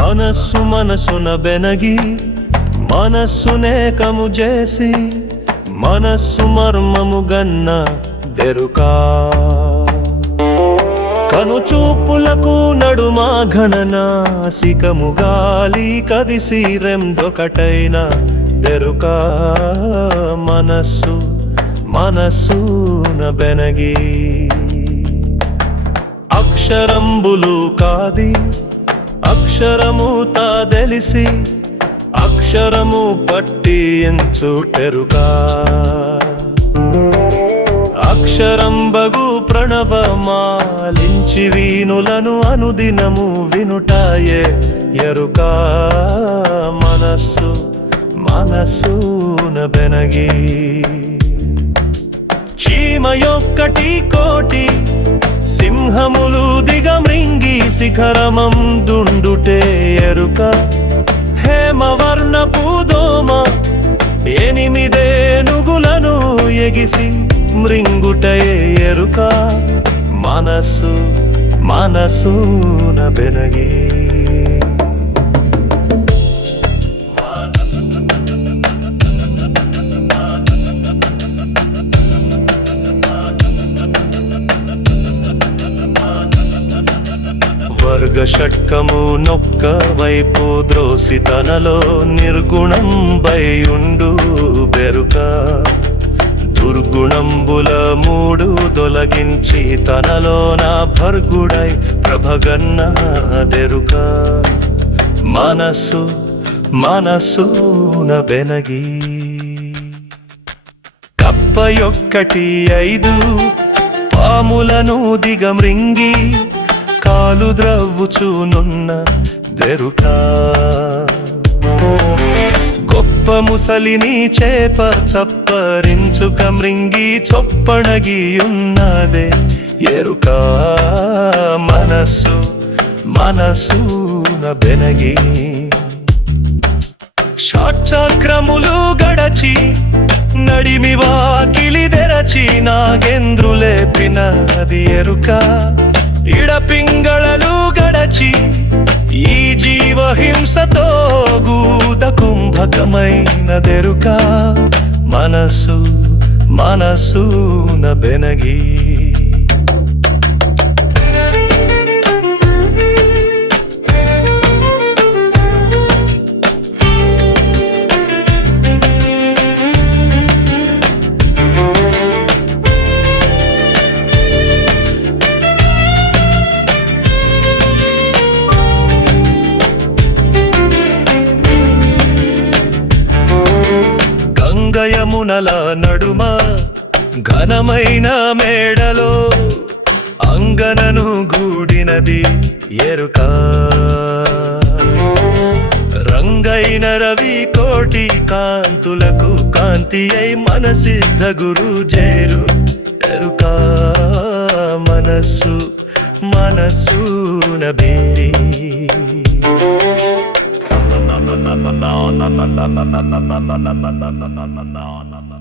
మనస్సు మనసున బెనగి మనస్సునే కము చేసి మనస్సు మర్మము గన్న దెరుకా కను చూపులకు నడుమా ఘనన సికము గాలి కదిసి రెందొకటైన దెరుకా మనస్సు మనస్సున బెనగి అక్షరంబులు కాది అక్షరము తాదెలిసి అక్షరము పట్టి ఎంచుటెరుకా అక్షరం బగు ప్రణవమాలించి వీనులను అనుదినము వినుటాయే ఎరుకా మనస్సు మనస్సున బెనగి చీమ యొక్కటి కోటి సింహములు దిగమృంగి శిఖరమందుండుటే ఎరుక హేమవర్ణపు దోమ ఎనిమిదేనుగులను ఎగిసి మృంగుటయే ఎరుక మనస్సు మనస్సున బెనగి వర్గ షట్కము నొక్క వైపు ద్రోసి తనలో నిర్గుణం బైయుండు బెరుక దుర్గుణంబుల మూడు తొలగించి తనలోన భర్గుడై ప్రభగన్న దెరుక మనస్సు మనస్సున బెనగి కప్ప యొక్కటి 5 పాములను దిగమృంగి కాలు ద్రవ్వుచునున్న దెరుకా గొప్ప ముసలిని చేప చప్పరించుక మృంగి చొప్పణగియున్నదే ఎరుకా మనస్సు మనస్సున బెనగి షాట్చక్రములు గడచి నడిమి వాకిలి తెరచి నాగేంద్రులేపినది ఎరుక ఇడపింగళలు గడచి ఈ జీవహింసతో గూద కుంభకమైన దెరుక మనస్సు మనస్సున బెనగి గయమునల నడుమ ఘనమైన మేడలో అంగనను గూడినది ఎరుకా రంగైన రవి కోటి కాంతులకు కాంతి అయి మనసిద్ధ గురు జేరు ఎరుకా మనస్సు మనస్సున బేరి na na na na na na na na na na na na na na na na